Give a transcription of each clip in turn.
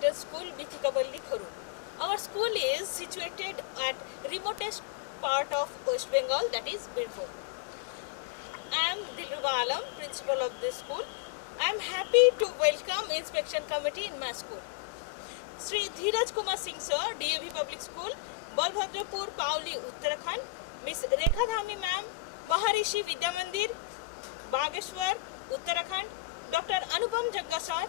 Middle School, Bithikaballi, Kharur. Our school is situated at remotest part of West Bengal, that is Birbhum. I am Dilruba Alam, principal of this school. I am happy to welcome inspection committee in my school. Sri Dheeraj Kumar Singh sir, DAV Public School, Balbhadrapur, Pauli, Uttarakhand. Miss Rekha Dhami ma'am, Maharishi Vidya Mandir, Bageshwar, Uttarakhand. Dr. Anupam Jagga sir,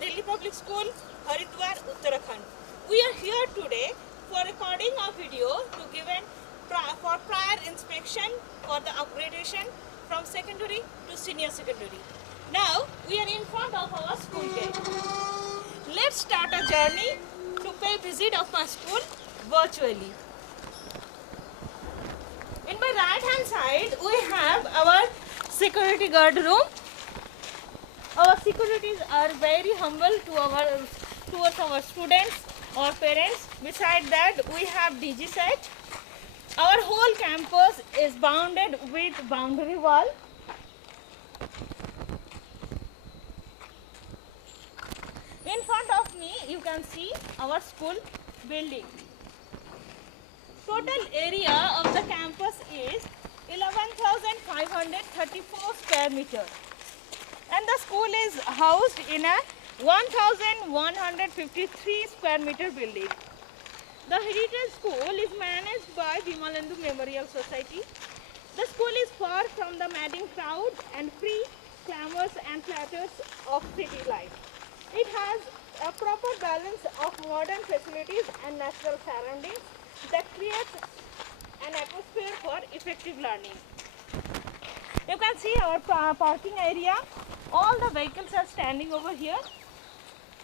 Delhi Public School, Haridwar, Uttarakhand. We are here today for recording a video to given for prior inspection for the upgradation from secondary to senior secondary. Now we are in front of our school gate. Let's start a journey to pay visit of my school virtually. In my right hand side we have our security guard room. Our securities are very humble towards our students or parents. Beside that we have DG set. Our whole campus is bounded with boundary wall. In front of me you can see our school building. Total area of the campus is 11,534 square meters. And the school is housed in a 1,153 square meter building. The Heritage School is managed by Vimalendu Memorial Society. The school is far from the madding crowd and free clamors and clatters of city life. It has a proper balance of modern facilities and natural surroundings that creates an atmosphere for effective learning. You can see our parking area. All the vehicles are standing over here.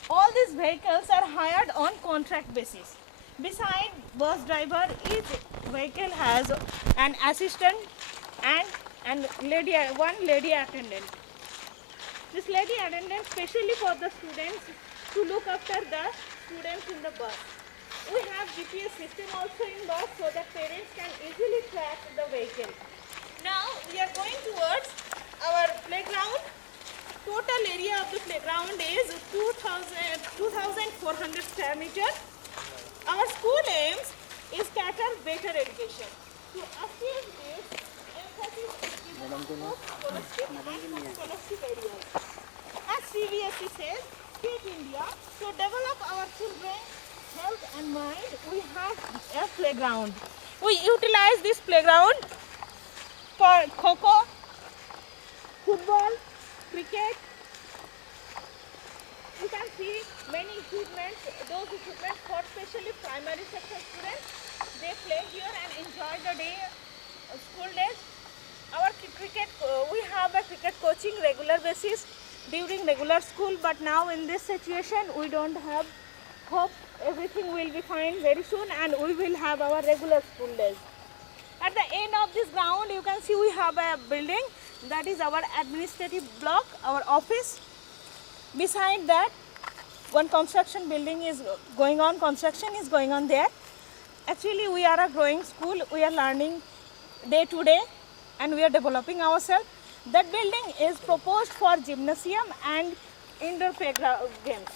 All these vehicles are hired on contract basis. Beside bus driver, each vehicle has an assistant and one lady attendant. This lady attendant specially for the students to look after the students in the bus. We have GPS system also in bus so that parents can easily track the vehicle. Now we are going towards our playground. Total area of the playground is 2,400 square meters. Our school aims is cater better education. To achieve this, emphasis is given on scholarship and scholarship areas. As CBSE says, Fit India, to develop our children's health and mind, we have a playground. We utilize this playground for Kho-Kho, football, cricket. You can see many equipments, those equipments for especially primary sector students. They play here and enjoy the day, school days. Our cricket, we have a cricket coaching regular basis during regular school, but now in this situation we don't have hope. Everything will be fine very soon and we will have our regular school days. At the end of this ground you can see we have a building, that is our administrative block, our office. Beside that one construction building is going on, construction is going on there. Actually we are a growing school, we are learning day to day and we are developing ourselves. That building is proposed for gymnasium and indoor playground games.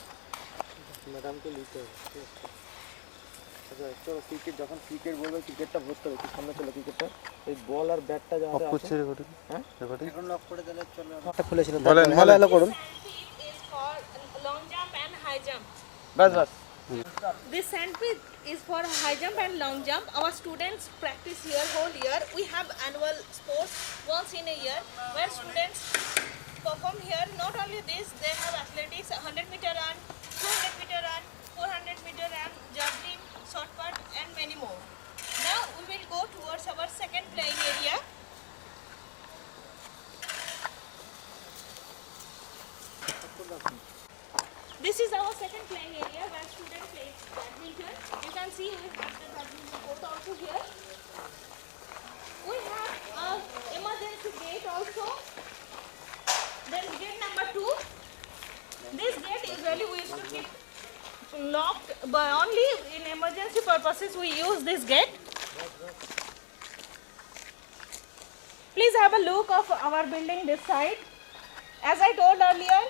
Madam को लीते हैं अच्छा चलो cricket যখন cricket বলবে ক্রিকেটটা বুঝতে হবে কি সামনে চলো ক্রিকেটটা এই বল আর ব্যাটটা যা আছে অফ রেকর্ডিং হ্যাঁ রেকর্ডিং এখন অফ করে দিলে চলবে একটা খুলেছিল বলেন হ্যালো করুন Is for long jump and high jump. Bus bus This sandpit is for high jump and long jump. Our students practice here whole year. We have annual sports once in a year where students perform here. Not only this, they have athletics, 100-meter run, 200-meter run, 400-meter run, javelin, shot put and many more. Now we will go towards our second playing area. This is our second playing area where students play badminton. You can see we have the badminton court also here. We have an emergency gate also. There is gate number 2. This gate usually we used to keep locked, but only in emergency purposes we use this gate. Please have a look of our building this side. As I told earlier,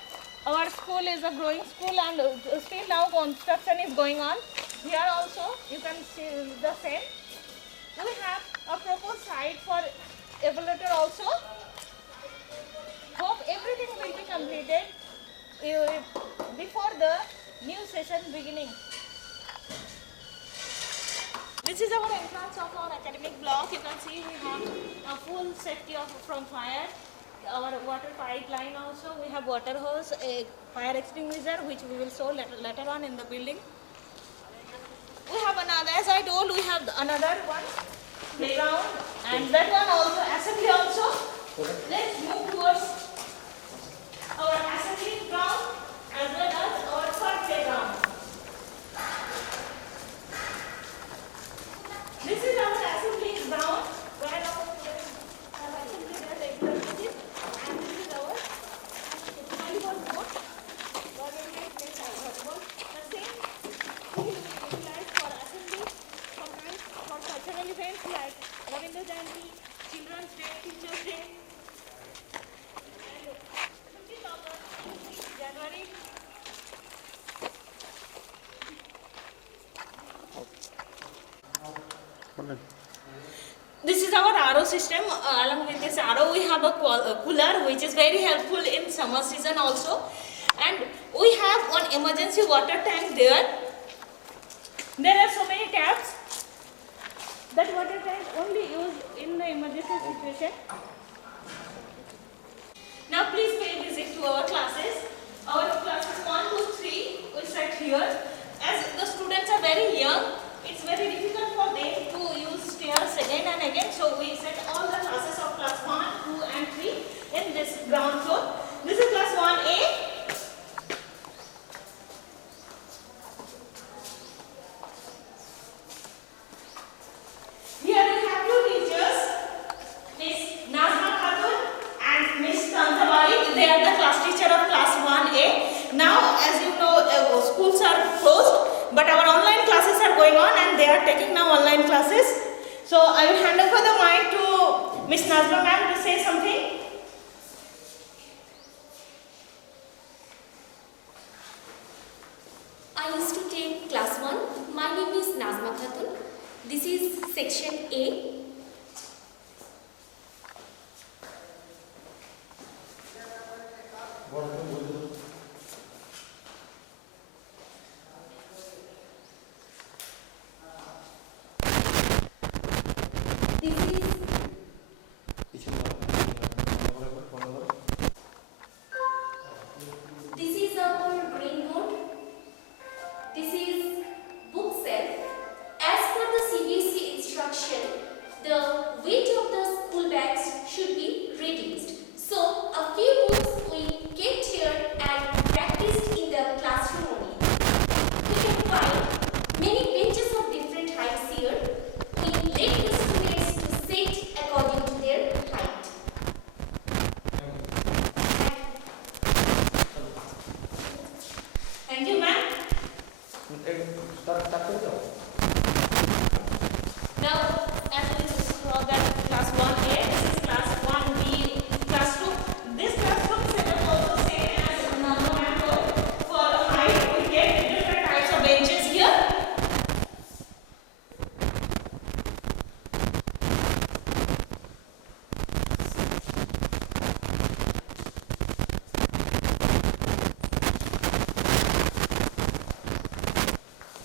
Our school is a growing school and still now construction is going on. Here also you can see the same. We have a proposed site for evaluator also. Hope everything will be completed before the new session beginning. This is our entrance of our academic block. You can see we have a full safety from fire. Our water pipeline also. We have water hose, a fire extinguisher which we will show later on in the building. We have another, as I told, we have another one, playground, and that one also, assembly also. Let's move towards our assembly ground as well as our third playground. This is our assembly ground where our students have assembly their regular basis, and this is our volleyball court where we play volleyball. The same we will utilize for assembly, sometimes for cultural events like Ravindra Jayanti, Children's Day, Teachers' Day, and 15th August, January. This is our RO system. Along with this RO, we have a cooler which is very helpful in summer season also. And we have one emergency water tank there. There are so many taps. That water tank only used in the emergency situation. Now please pay visit to our classes. Our classes 1 to 3 we set here. As the students are very young, it's very difficult for them to use stairs again and again. So we set all the classes of class 1, 2 and 3 in this ground floor. This is class 1A. Here we have two teachers, Miss Nazma Khatun and Miss Tanzawari. They are the class teacher of class 1A. Now, as you know, schools are closed, but our online classes are going on and they are taking now online classes. So I will hand over the mic to Miss Nazma ma'am to say something. I used to take class 1. My name is Nazma Khatun. This is section A. This is our green board. This is book shelf. As per the CBSE instruction, the weight of the school bags should be reduced. So, a few books we kept here and practiced in the classroom only. We can find many benches of different heights here. We let the students to sit according to their height. Thank you, ma'am. Now, as we saw that class 1A, this is class 1B classroom. This classroom setup also same as another ma'am told. For height, we get different types of benches here.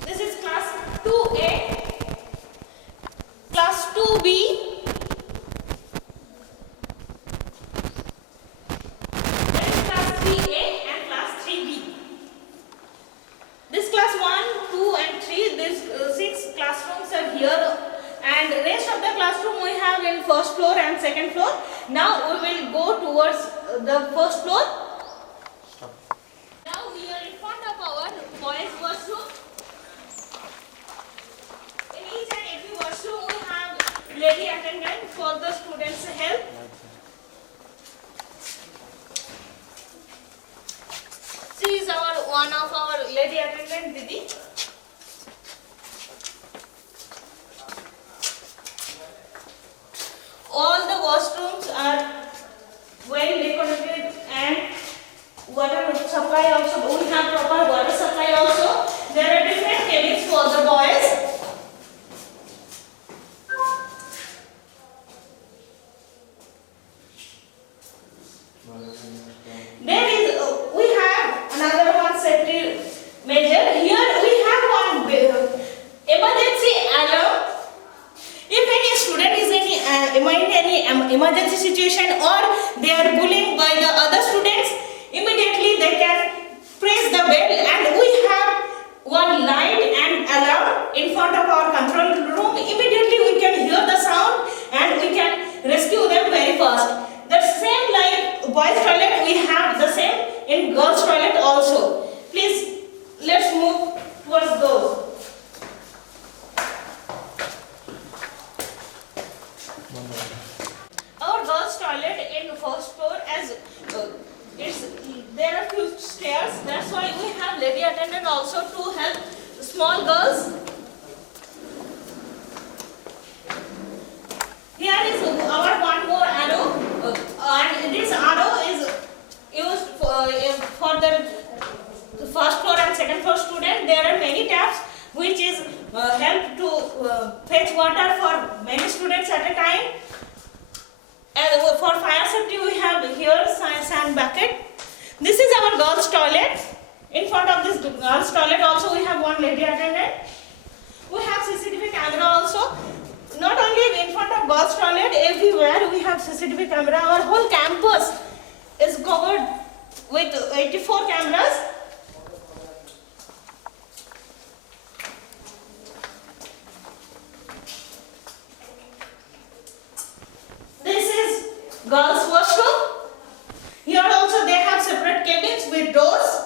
This is class 2A, class 2B, that is class 3A and class 3B. This class 1, 2 and 3, these 6 classrooms are here, and rest of the classroom we have in first floor and second floor. Now we will go towards the first floor. Now we are in front of our boys' washroom. In each and every washroom we have lady attendant for the students' help. She is one of our lady attendant Didi. All the washrooms are well decorated and water supply emergency situation or they are bullied by the other students, immediately they can press the bell, and we have one light and alarm in front of our control room. Immediately we can hear the sound and we can rescue them very fast. The same like boys toilet, we have the same in girls toilet also. Please, let's move towards those. Our girls toilet in first floor, as there are few stairs, that's why we have lady attendant also to help small girls. Here is our one more arrow, and this arrow is used for the first floor and second floor student. There are many taps which is help to fetch water for many students at a time. And for fire safety we have here sand bucket. This is our girls toilet. In front of this girls toilet also we have one lady attendant. We have CCTV camera also. Not only in front of girls toilet, everywhere we have CCTV camera. Our whole campus is covered with 84 cameras. This is girls washroom. Here also they have separate cabins with doors.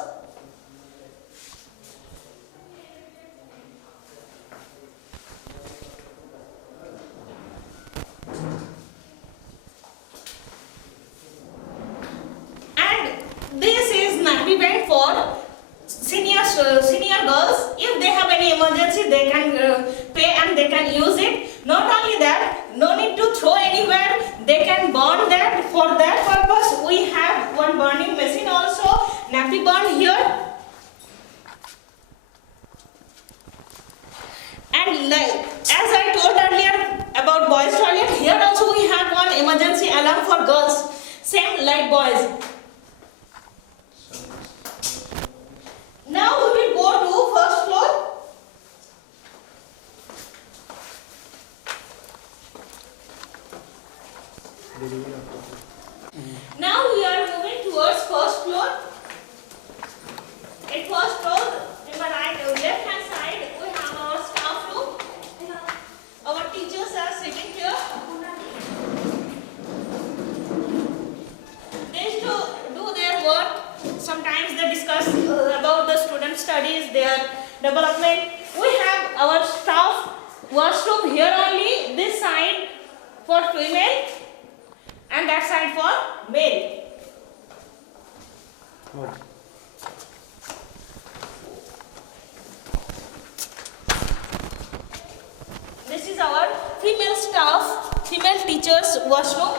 And this is nappy bed for senior girls. If they have any emergency, they can pay and they can use it. Not only that, no need to throw anywhere. They can burn that. For that purpose, we have one burning machine also. Nappy burn here. And as I told earlier about boys toilet, here also we have one emergency alarm for girls. Same like boys. Now we will go to first floor. Now we are moving towards first floor. At first floor, in my left hand side, we have our staff room. Our teachers are sitting here. They used to do their work. Sometimes they discuss about the student studies, their development. We have our staff washroom here only. This side for female and that side for male. This is our female staff, female teachers washroom.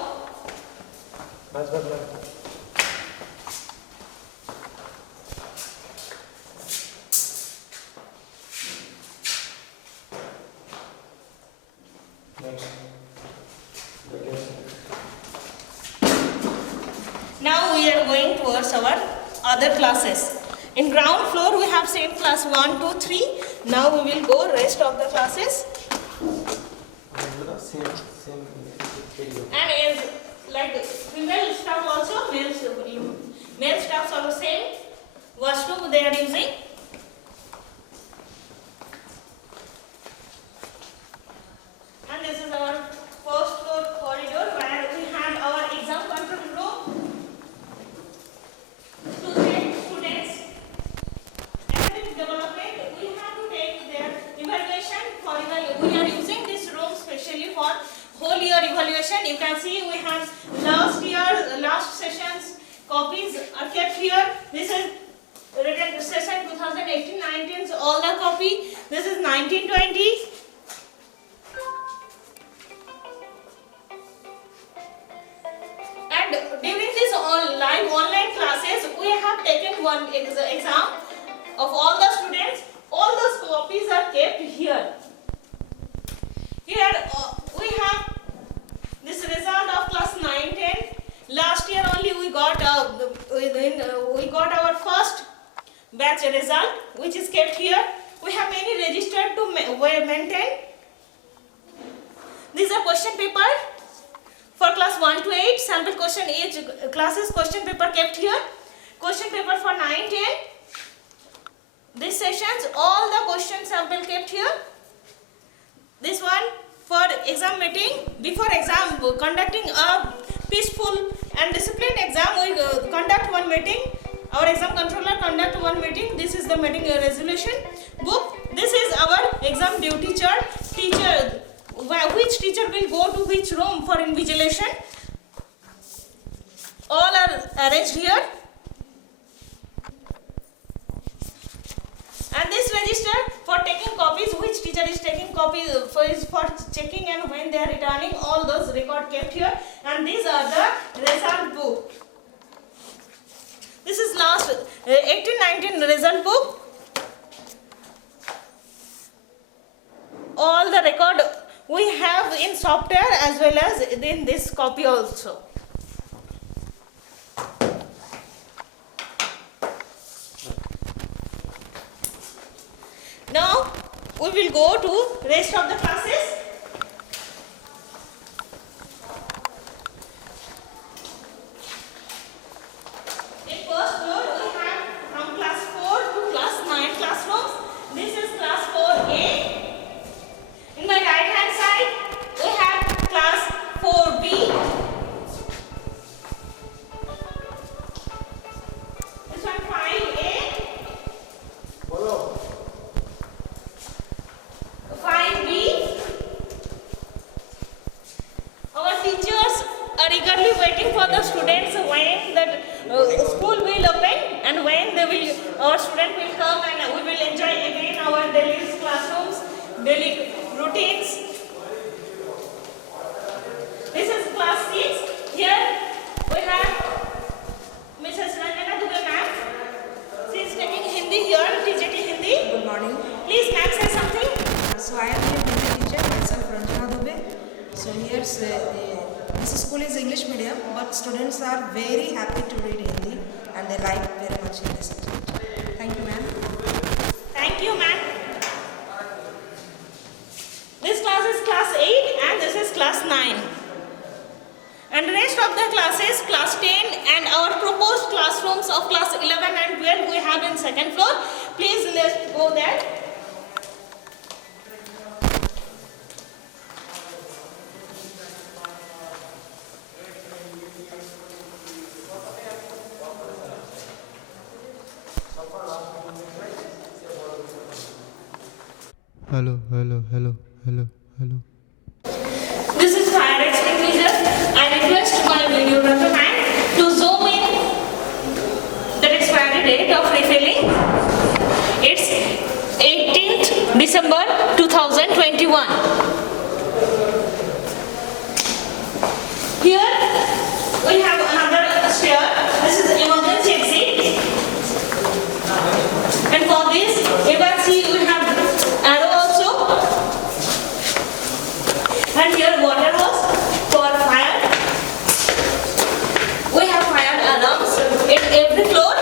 Now we are going towards our other classes. In ground floor we have seen class 1, 2, 3. Now we will go rest of the classes. And is like female staff also, male staffs are the same washroom they are using. And this is our first floor corridor where we have our exam control room. Students, academic development, we have to take their evaluation for we are using this room specially for whole year evaluation. You can see we have last session's copies are kept here. This is written session 2018-19, so all the copy. This is 1920. And during this live online classes, we have taken one exam of all the students. All those copies are kept here. Here we have this result of class 9-10. Last year only we got our first batch result, which is kept here. We have many registered to maintain. These are question paper for class sample question, each classes question paper kept here. Question paper for 9, 10. This sessions, all the question sample kept here. This one for exam meeting. Before exam, conducting a peaceful and disciplined exam, we conduct one meeting. Our exam controller conduct one meeting. This is the meeting resolution book. This is our exam duty chart. Teacher, which teacher will go to which room for invigilation. All are arranged here. And this register for taking copies, which teacher is taking copies for checking and when they are returning, all those record kept here. And these are the result book. This is last 18-19 result book. All the record we have in software as well as in this copy also. Now we will go to rest of the classes. In first floor we have from class 4 to class 9 classrooms. This is class 4A. In my right hand side we have class 4B. This one 5A. 5B. Our teachers are eagerly waiting for the students when the school will open and when our student will come and we will enjoy again our daily classrooms, daily routines. This is class 6. Here we have Mrs. Ranjana Dubey ma'am. She is taking Hindi here, TJT Hindi. Good morning. Please ma'am say something. So I am here Hindi teacher, myself Ranjana Dubey. So here this school is English medium, but students are very happy to read Hindi and they like very much Hindi subject. Thank you, ma'am. Thank you, ma'am. This class is class 8 and this is class 9. And the rest of the classes, class 10 and our proposed classrooms of class 11 and 12 we have in second floor. Please let's go there. Hello. This is fire extinguisher. I request my videographer man to zoom in the expiry date of refilling. It's 18th December 2021. Here we have another stair. This is emergency exit. And for this, you can see we have arrow also. And here water hose for fire. We have fire alarms in every floor.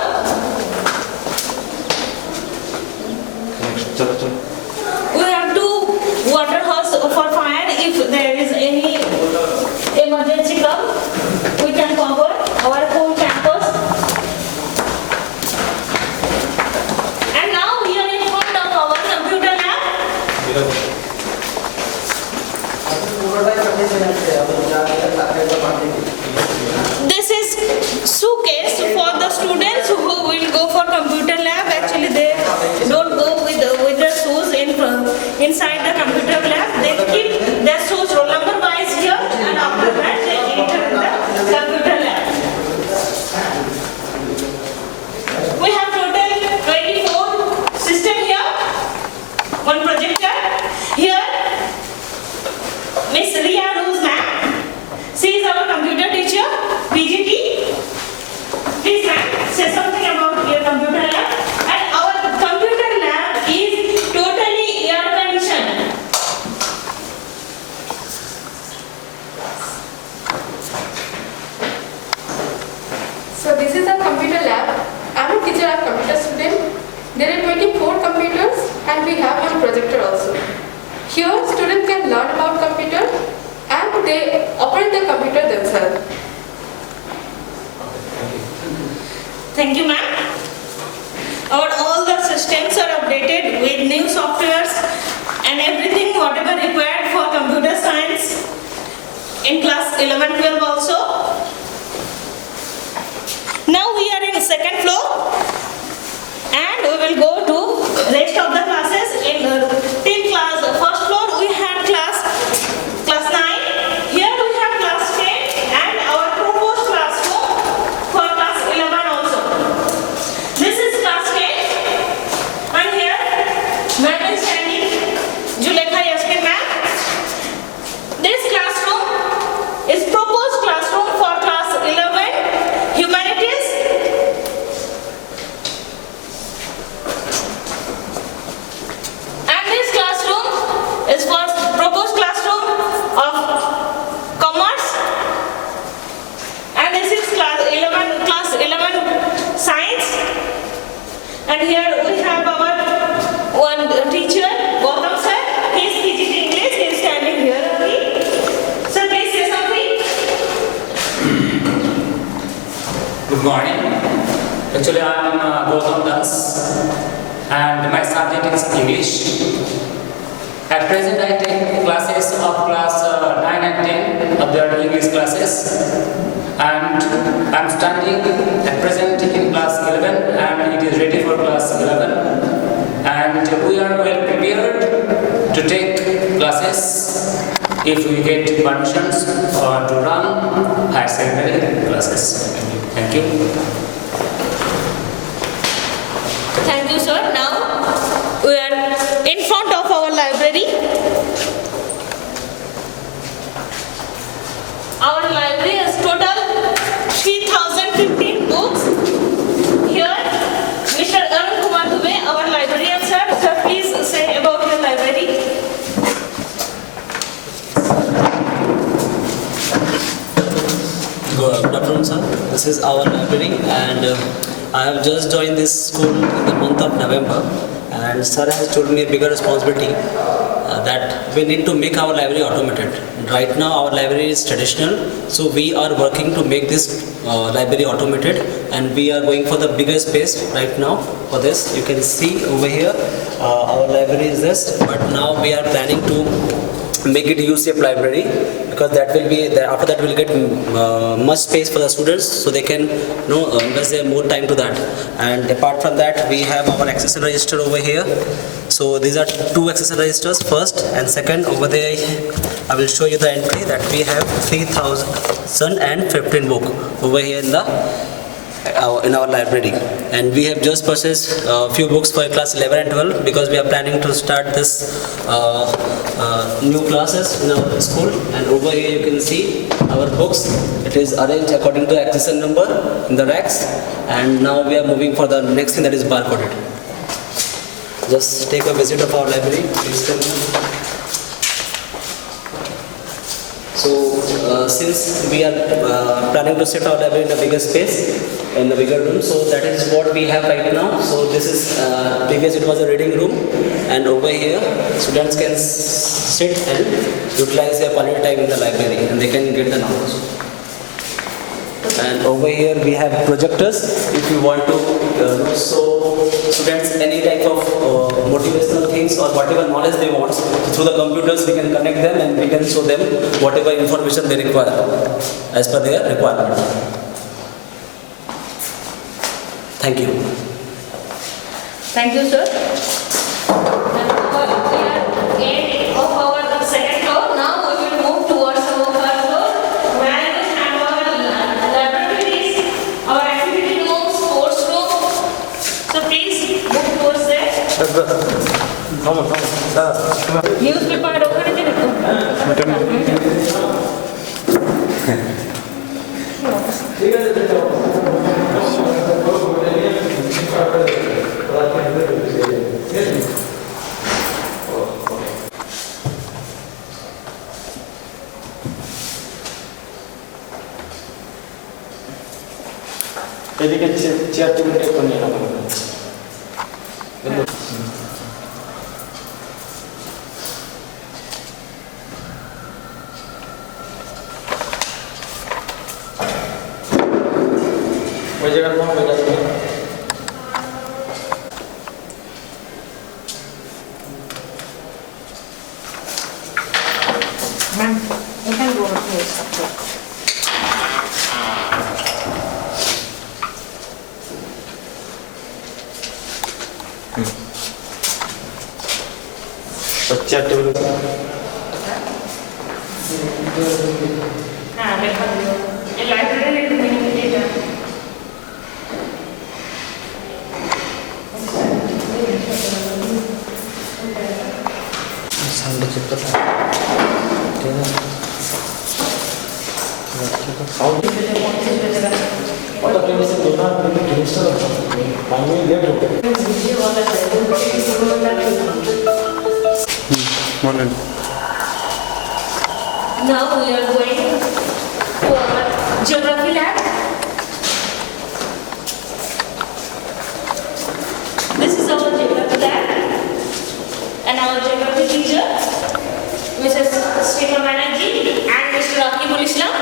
We have 2 water hose for fire. If there is any emergency come, we can cover our whole campus. And now here in front of our computer lab. This is suitcase for the students who will go for computer lab. Actually, they don't go with their shoes inside the computer lab. They keep their shoes roll number wise here, and after that they enter the computer lab. We have total 24 system here. One projector here. Miss Ria Rose ma'am. She is our computer teacher, PGT. Please ma'am, say something about your computer lab. And our computer lab is totally air conditioned. So this is a computer lab. I am a teacher of computer student. There are 24 computers and we have one projector also. Here students can learn about computer and they operate the computer themselves. Thank you, ma'am. All the systems are updated with new softwares and everything whatever required for computer science in class 11, 12 also. Now we are in second floor and we will go to rest of the classes in till class first floor we have class 9. Here we have class 10 and our proposed classroom for class 11 also. This is class 10 and here ma'am is standing, Julekha Yasmin ma'am. This classroom is proposed classroom for class 11 humanities. And this classroom is for proposed classroom of commerce. And this is class 11 science. And here we have our one teacher, Gautam sir. He is teaching English. He is standing here only. Sir, please say something. Good morning. Actually, I am Gautam Das and my subject is English. At present, I take classes of class 9 and 10 of their English classes, and I am studying at present in class 11 and it is ready for class 11. And we are well prepared to take classes if we get permissions to run higher secondary classes. Thank you. Thank you, sir. Now we are in front of our library. Our library has total 3,015 books. Here, Mr. Arun Kumar Dubey, our librarian, sir. Sir, please say about your library. Good afternoon, sir. This is our library, and I have just joined this school in the month of November. And sir has told me a bigger responsibility that we need to make our library automated. Right now, our library is traditional, so we are working to make this library automated, and we are going for the bigger space right now for this. You can see over here, our library is this, but now we are planning to make it U-shaped library, because that will be after that we'll get much space for the students, so they can invest their more time to that. And apart from that, we have our accession register over here. So these are two accession registers, first and second. Over there I will show you the entry that we have 3,015 book over here in our library, and we have just purchased a few books for class 11 and 12 because we are planning to start this new classes in our school. And over here you can see our books. It is arranged according to accession number in the racks, and now we are moving for the next thing, that is barcoded. Just take a visit of our library. Please come. So since we are planning to set our library in a bigger space, in the bigger room, so that is what we have right now. So this is previous it was a reading room, and over here students can sit and utilize their quality time in the library, and they can get the knowledge. And over here we have projectors if you want to show students any type of motivational things or whatever knowledge they want. Through the computers we can connect them and we can show them whatever information they require as per their requirement. Thank you. Thank you, sir. We are end of our second floor. Now we will move towards our third floor, where we have our laboratories, our activity rooms, sports room. So please move towards there. Newspaper ওখানে দিয়ে এদিকে chair table একটু নিয়ে নেবো। ওই জায়গার নাম ওই জায়গায় Ma'am, you can go to your subject. Chair table हाँ मेरे पास ये लाइब्रेरी में है सामने चिपका था ठीक है साउंड और अपने से दोनों रजिस्टर पानी लेट हो गया morning Now we are going to our geography lab. This is our geography lab and our geography teacher, Mrs. Srima Banerjee and Mr. Rakibul Islam.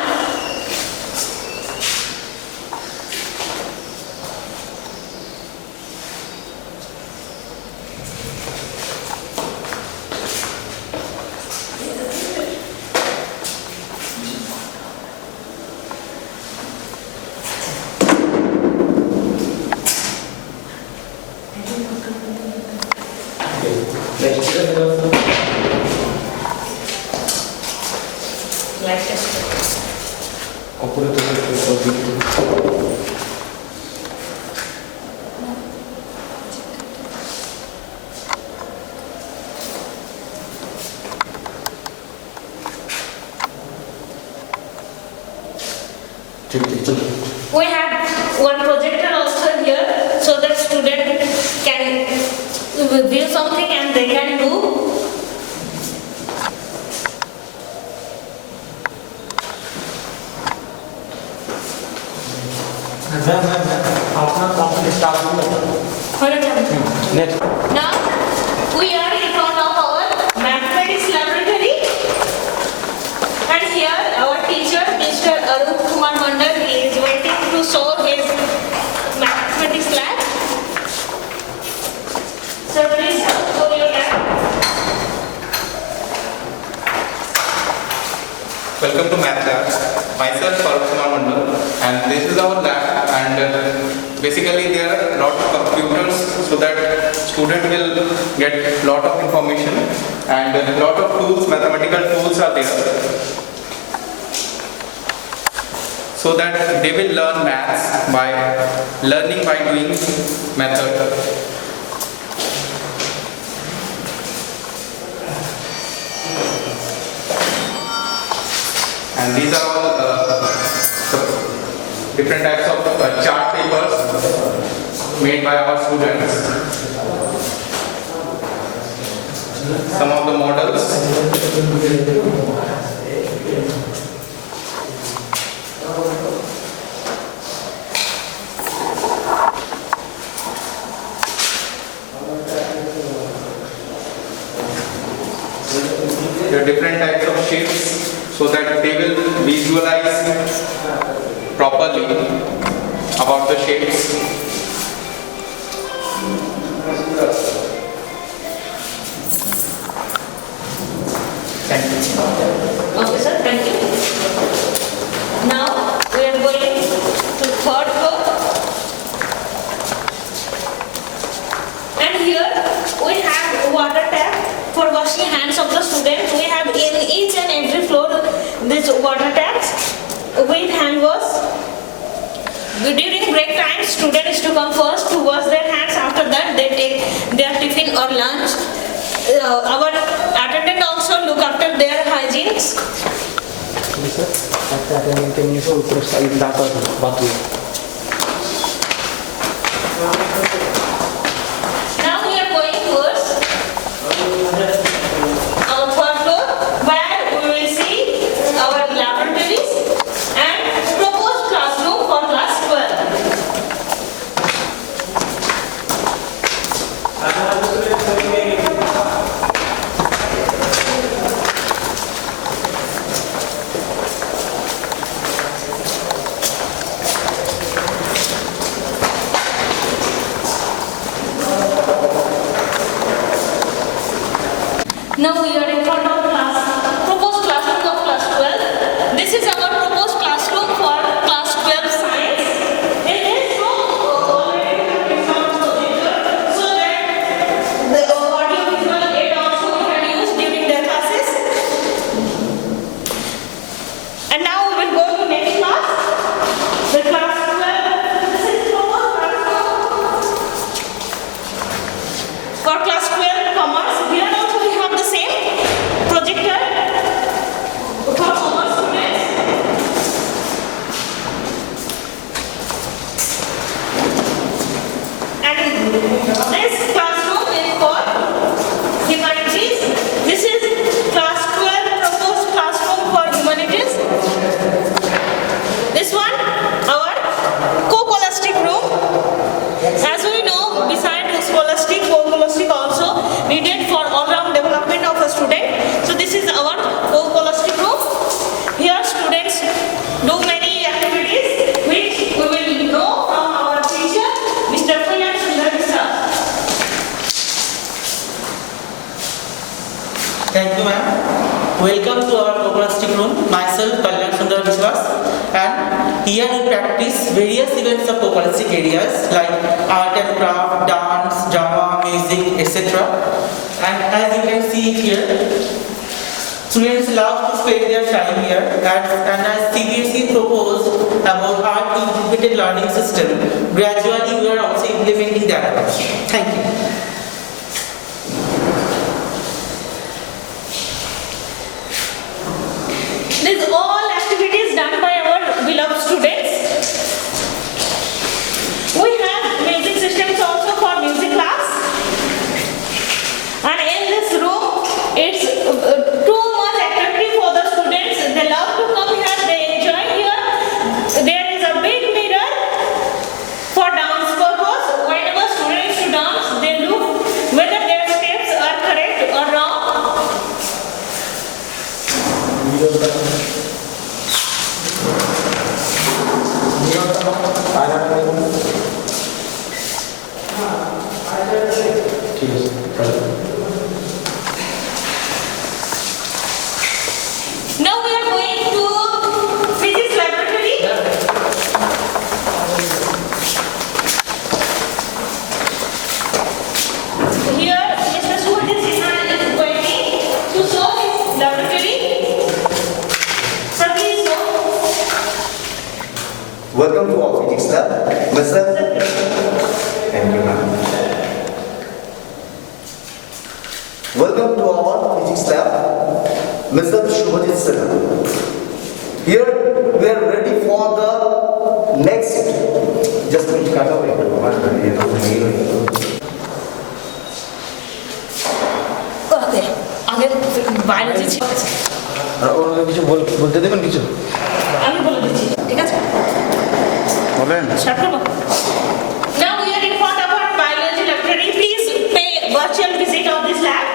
We have one projector also here so that student can view something and they can do. अपना complete start next Now we are in front of our mathematics laboratory and here our teacher Mr. Arup Kumar Mandal is waiting to show his mathematics lab. So please show your lab. Welcome to Math Lab. Myself Arup Kumar Mandal and this is our lab and basically there are a lot of computers so that student will get lot of information and a lot of tools, mathematical tools are there so that they will learn maths by learning by doing method. And these are all different types of chart papers made by our students. Some of the models. There are different types of shapes so that they will visualize properly about the shapes. Thank you. Okay sir, thank you. Now we are going to third floor. And here we have water tap for washing hands of the students. We have in each and every floor this water taps with hand wash. During break time, student is to come first to wash their hands. After that, they take their tiffin or lunch. Our attendant also look after their hygiene. Now we are going towards our third floor where we will see our laboratories and proposed classroom for class 12. do many activities which we will know from our teacher, Mr. Kalyan Sundar Sir. Thank you, ma'am. Welcome to our co-plastic room. Myself, Kalyan Sundar Biswas, and here we practice various events of co-plastic areas like art and craft, dance, drama, music, etc. And as you can see here, students love to spend their time here. And as CBSE proposed about art integrated learning system, gradually we are also implementing that. Thank you. These all activities done by our beloved students. We have music systems also for music class. And in this room, it's too much attractive for the students. They love to come here, they enjoy here. There is a big mirror for dance purpose. Whenever students to dance, they look whether their steps are correct or wrong. Now we are going to physics laboratory. Here, Mr. Suhajit Sinha is going to show his laboratory. Sir, please show. Welcome to our physics lab. Mr. Thank you, ma'am. Welcome to our physics lab, Mr. Shubhajit Sinha. Here we are ready for the next. Just cut away. Okay. আগে biology ছিল। ওরা কিছু বলতে দেবেন কিছু আমি বলে দিচ্ছি ঠিক আছে বলেন স্টার্ট করব Now we are in front of our biology laboratory. Please pay virtual visit of this lab.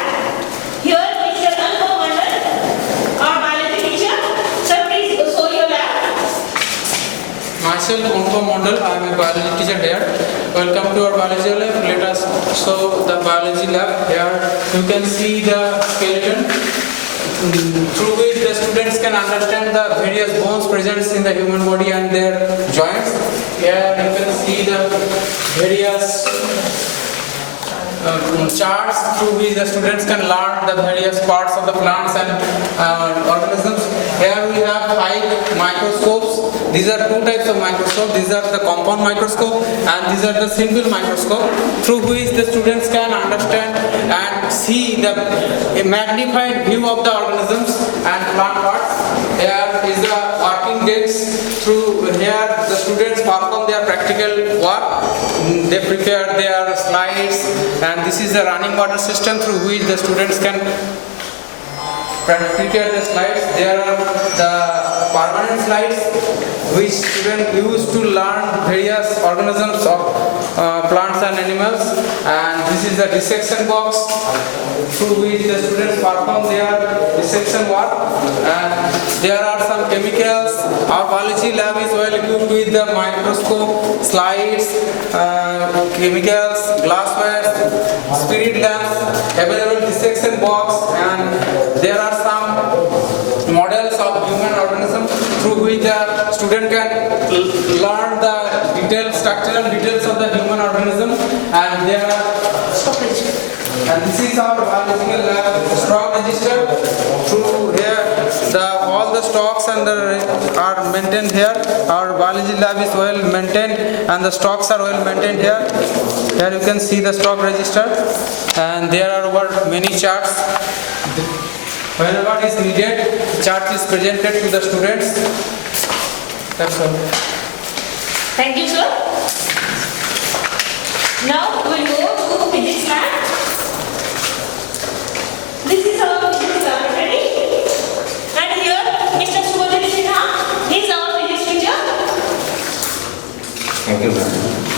Here Mr. Anupam Mandal, our biology teacher. Sir, please show your lab. Myself, Anupam Mandal, I am a biology teacher here. Welcome to our biology lab. Let us show the biology lab. Here you can see the skeleton through which the students can understand the various bones present in the human body and their joints. Here you can see the various charts through which the students can learn the various parts of the plants and organisms. Here we have 5 microscopes. These are 2 types of microscope. These are the compound microscope and these are the simple microscope through which the students can understand and see the magnified view of the organisms and plant parts. Here is the working desk. Through here the students perform their practical work. They prepare their slides and this is the running water system through which the students can prepare the slides. There are the permanent slides which students use to learn various organisms of plants and animals, and this is the dissection box through which the students perform their dissection work. And there are some chemicals. Our biology lab is well equipped with the microscope, slides, chemicals, glassware, spirit lamps, available dissection box, and there are some models of human organism through which the student can learn the detailed structural details of the human organism. And there are and this is our biological lab stock register. Through here all the stocks and are maintained here. Our biology lab is well maintained and the stocks are well maintained here. Here you can see the stock register and there are over many charts. Whenever is needed, the chart is presented to the students. That's all. Thank you, sir. Now we will go to physics lab. This is our physics laboratory. And here, Mr. Subhajit Sinha, he is our physics teacher. Thank you, ma'am.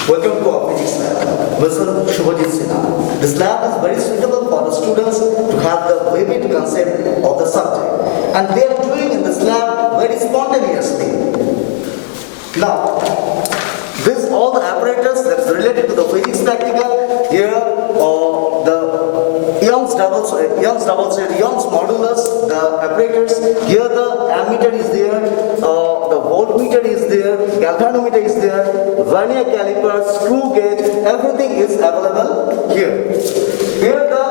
Welcome to our physics lab. Mr. Shubhajit Sinha. This lab is very suitable for the students to have the vivid concept of the subject. And they are doing in this lab very spontaneously. Now, this all the apparatus that's related to the physics practical. Here, the Young's modulus, the apparatus. Here the ammeter is there, the voltmeter is there, galvanometer is there, vernier caliper, screw gauge, everything is available here. Here the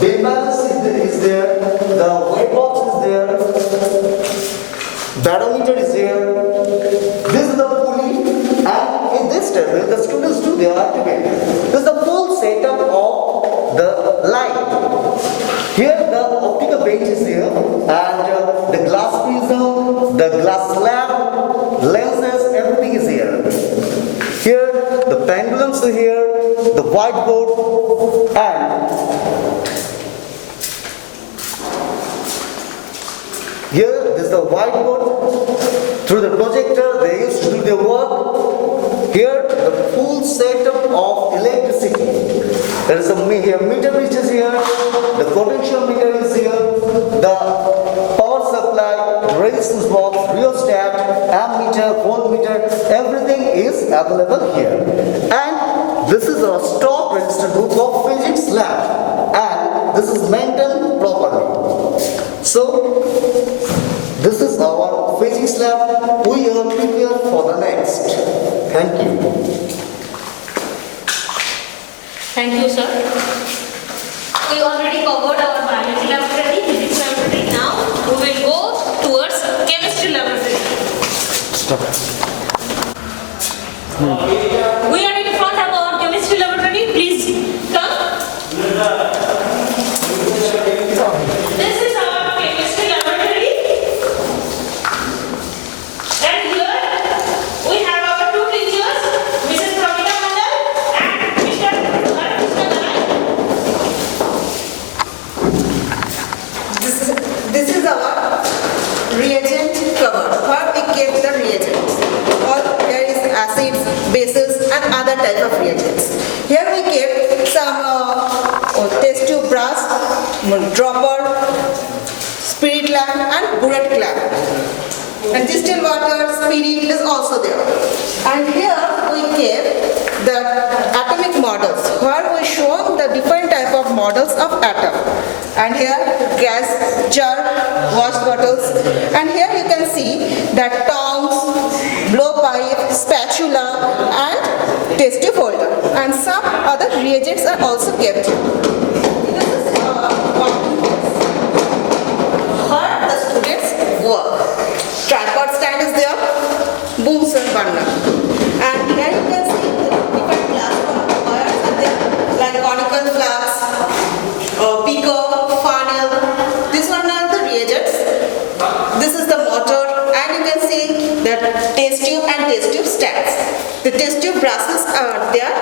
bill balance is there, the weight box is there, barometer is here. This is the pulley, and in this table the students do their activity. This is the full setup of the light. Here the optical bench is here, and the glass prism, the glass slab, lenses, everything is here. Here the pendulums are here, the whiteboard, and here this is the whiteboard. Through the projector they used to do their work. Here the full setup of electricity. There is a meter which is here, the potential meter is here, the power supply, resistance box, rheostat, ammeter, voltmeter, everything is available here. And this is our stock register book of physics lab, and this is maintained properly. So this is our physics lab. We are prepared for the next. Thank you. Thank you, sir. We already covered our biology laboratory, physics laboratory. Now we will go towards chemistry laboratory. Stop. We are in front of our chemistry laboratory. Please come. This is our chemistry laboratory. And here we have our two teachers, Mrs. Pramita Mandal and Mr. Krishna Narayan. This is our reagent cupboard where we keep the reagents. Or there is acids, bases and other type of reagents. Here we keep some test tube brass, dropper, spirit lamp and burette lamp. And distilled water, spirit is also there. And here we keep the atomic models where we show the different type of models of atom. And here gas jar, wash bottles, and here you can see that tongs, blowpipe, spatula and test tube holder, and some other reagents are also kept. This is where the students work. Tripod stand is there, Bunsen burner, and here you can see different glass wires are there, like conical flask, beaker, funnel. These one are the reagents. This is the motor, and you can see that test tube and test tube stands. The test tube brushes are there,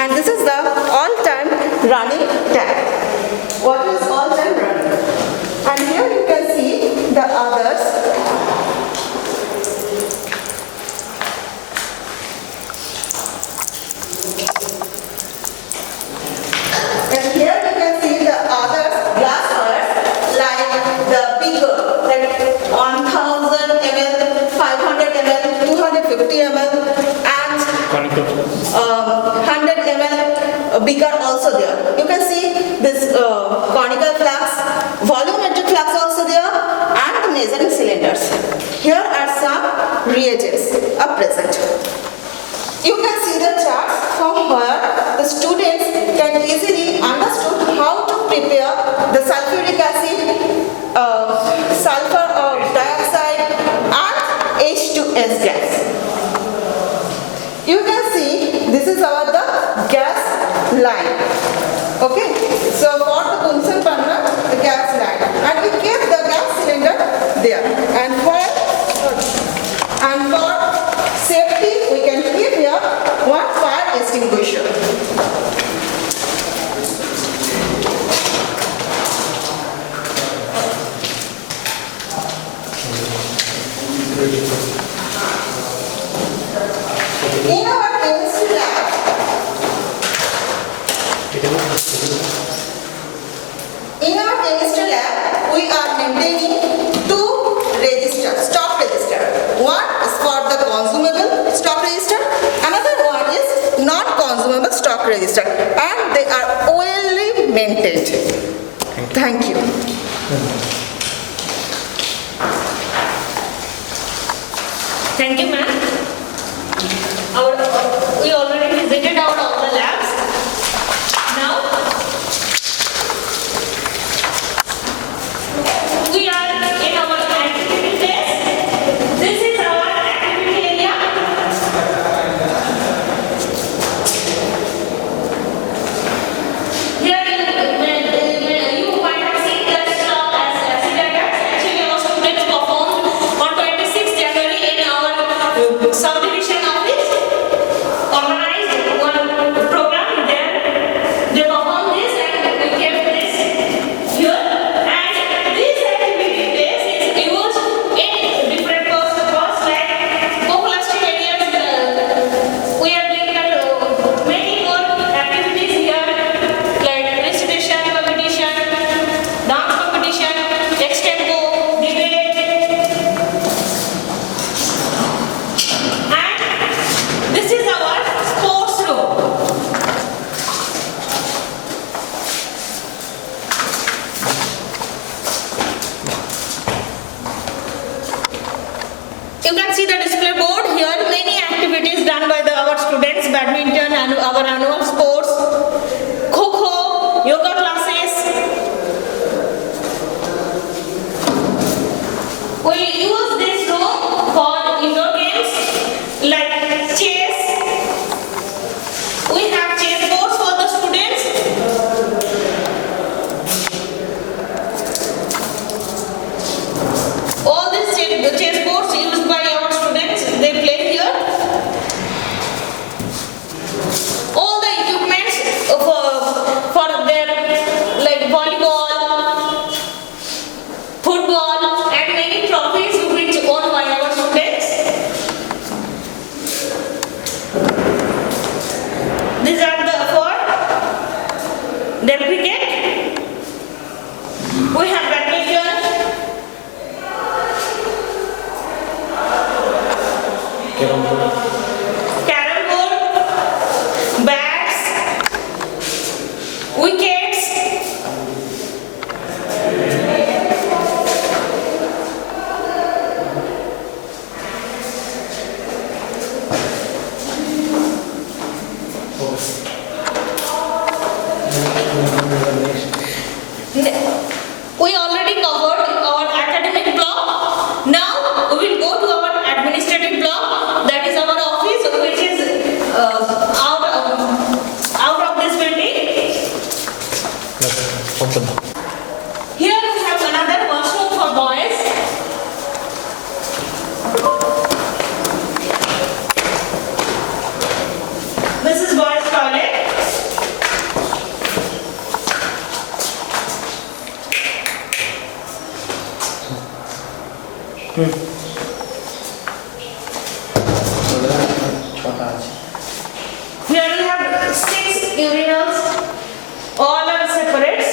and this is the all-time running tap. What is all-time running? And here you can see the others. And here you can see the other glass wires like the beaker, like 1000 ml, 500 ml, 250 ml and 100 ml beaker also there. You can see this conical flask, volumetric flask also there and the measuring cylinders. Here are some reagents are present. You can see the charts from where the students can easily understand how to prepare the sulfuric acid, sulfur dioxide and H2S gas. You can see this is our the gas line. Okay, so for the Bunsen burner, the gas line, and we keep the gas cylinder there. And for safety, we can keep here one fire extinguisher. In our chemistry lab, we are maintaining two registers, stock register. One is for the Thank you. Thank you, ma'am. We already visited all the labs. Now, we are in our activity place. This is our activity area. Here you might have seen that song as acid attacks. Actually, our students performed on 26th January in our subdivision office. Organized one program there. They performed this and we kept this here. And this activity place is used in different purposes like co-clustering areas. We are doing many more activities here like recitation competition, dance competition, extempo, debate. And this is our sports room. You can see the display board here. Many activities done by our students: badminton and our annual sports, kho-kho, yoga classes. We use this room for indoor games like chess. We have chess boards for the students. All these chess boards used by our students, they play here. All the equipments for their like volleyball, football, and many trophies which owned by our students. These are the for their cricket. We have badminton. Carrom board, bats, wickets. We already covered our academic block. Now we will go to our administrative block. That is our office, which is out of this building. Here we have another washroom for boys. This is boys' toilet. Here we have 6 urinals. All are separate.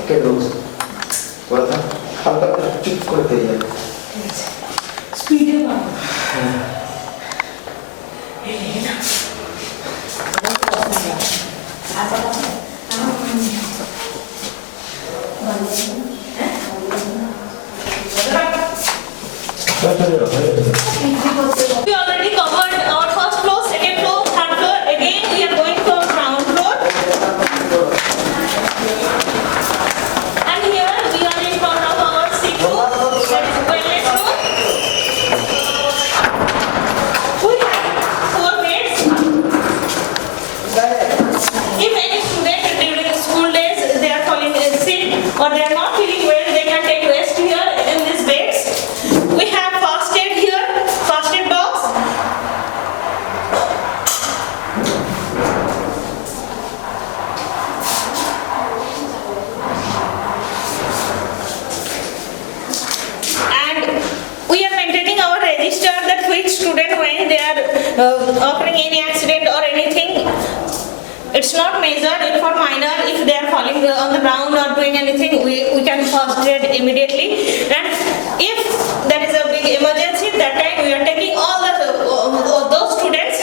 Okay, Rose. What the? How about the chick for the Speed up. We already covered our first floor, second floor, third floor. Again, we are going to our ground floor. And here we are in front of our sick room, that is wellness room. We have 4 beds. If any student during school days they are falling sick or they are not feeling well, they can take rest here in these beds. We have first aid here, first aid box. And we are maintaining our register that which student when they are occurring any accident or anything, it's it's not measured if for minor, if they are falling on the ground or doing anything, we can first aid immediately. And if there is a big emergency, that time we are taking all those students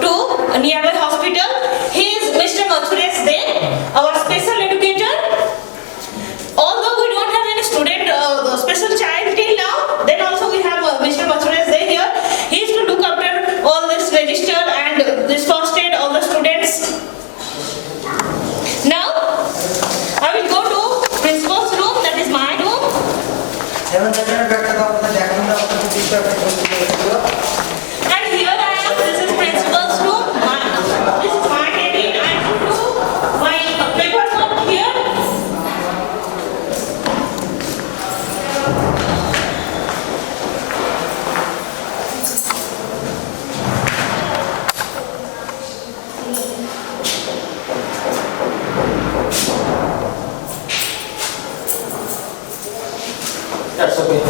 to a nearby hospital. He is Mr. Mathuresh De, our special educator. Although we don't have any student, special child till now, then also we have Mr. Mathuresh De here. He is to look after all this register and this first aid all the students. Now, I will go to principal's room, that is my room. And here I am, this is principal's room. This is my cabin. I put my papers up here. That's okay.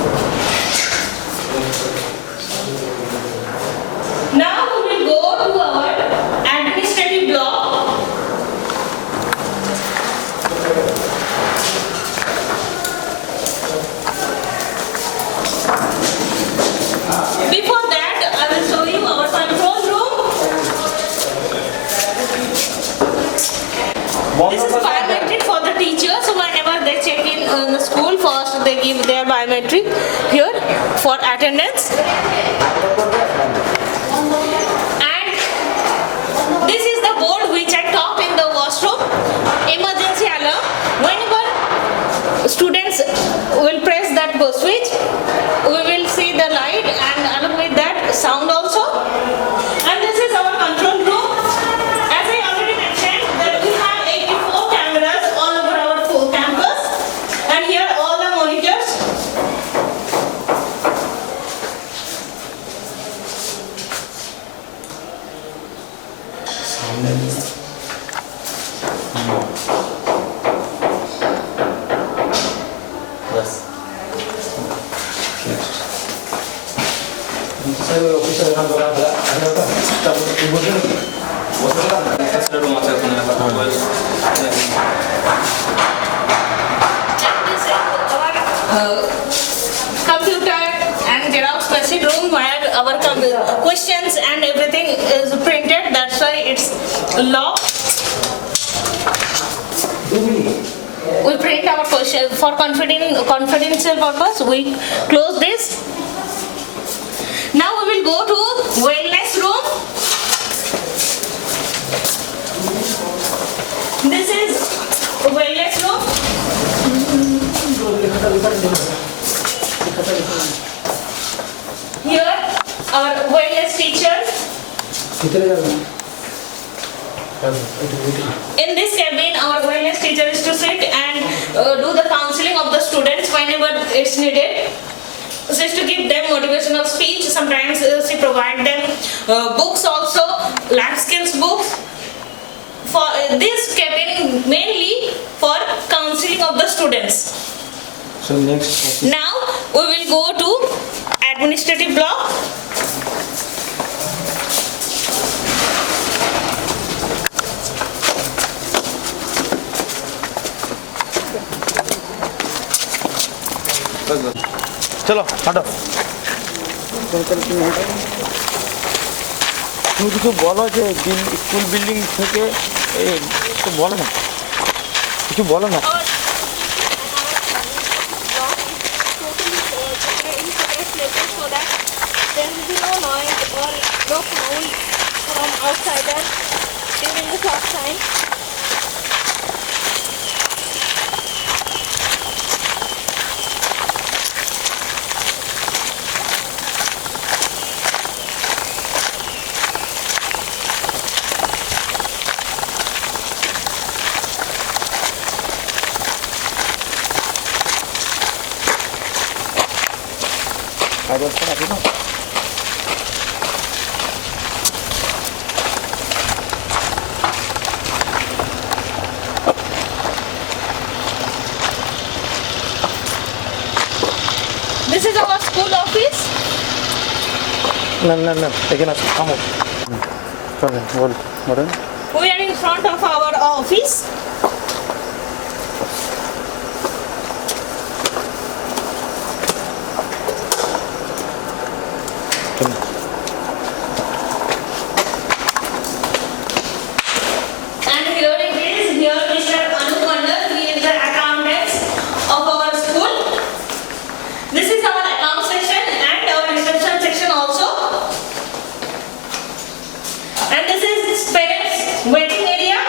Now we will go to our administrative block. Before that, I will show you our control room. This is biometric for the teachers. So whenever they check in the school, first they give their biometric here for attendance. And this is the board which I talked in the washroom. Emergency alarm. Whenever students will press that switch, we will see the light and along with that sound also. And this is our control room. As I already mentioned, that we have 84 cameras all over our full campus. And here all the monitors. Computer and Xerox machine room where our questions and everything is printed. That's why it's locked. We print our question for confidential purpose. We close this. Now we will go to wellness room. This is wellness room. Here our wellness teacher. In this cabin, our wellness teacher is to sit and do the counseling of the students whenever it's needed. She is to give them motivational speech. Sometimes she provides them books also, life skills books. For this cabin mainly for counseling of the students. So next. Now we will go to administrative block. চলো হাঁটো তুমি কিছু বলো যে school building থেকে কিছু বলো না কিছু বলো না So that there will be no noise or no sound from outsiders during the class time. This is our school office. না না না এখানে আসো থামো চলেন বলেন We are in front of our office. And here it is, here Mr. Anup Mandal, he is the accountant of our school. This is our account section and our reception section also. And this is parents waiting area.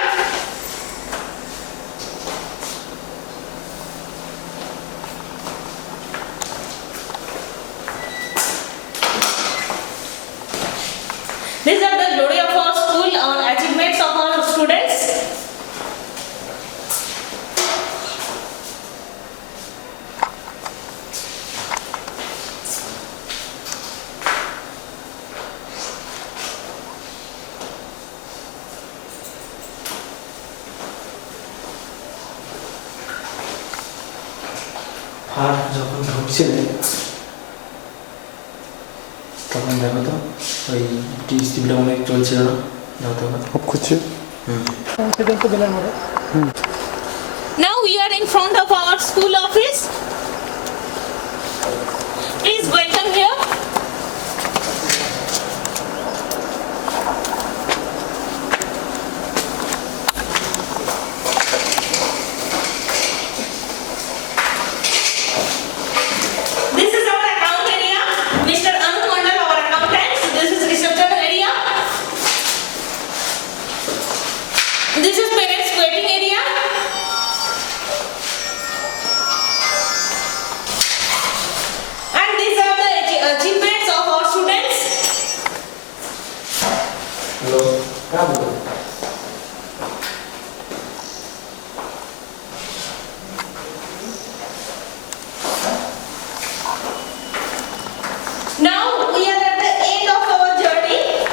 These are the glory of our school, our achievements of our students. আর যখন ঢুকছিলেন তখন দেখো তো ওই টিভিটা অনেক চলছিল না দেখো তো খুব খুঁজছে Now we are in front of our school office. Please welcome here. This is our account area. Mr. Anup Mandal, our accountant. This is reception area. This is parents waiting area. And these are the achievements of our students. Hello হ্যাঁ বলো Now we are at the end of our journey.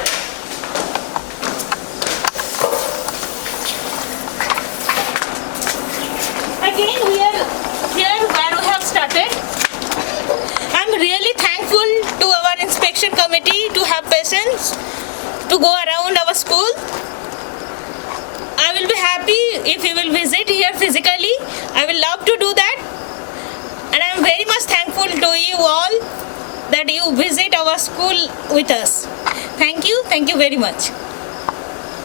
Again we are here where we have started. I'm really thankful to our inspection committee to have patience to go around our school. I will be happy if you will visit here physically. I will love to do that. And I'm very much thankful to you all that you visit our school with us. Thank you very much.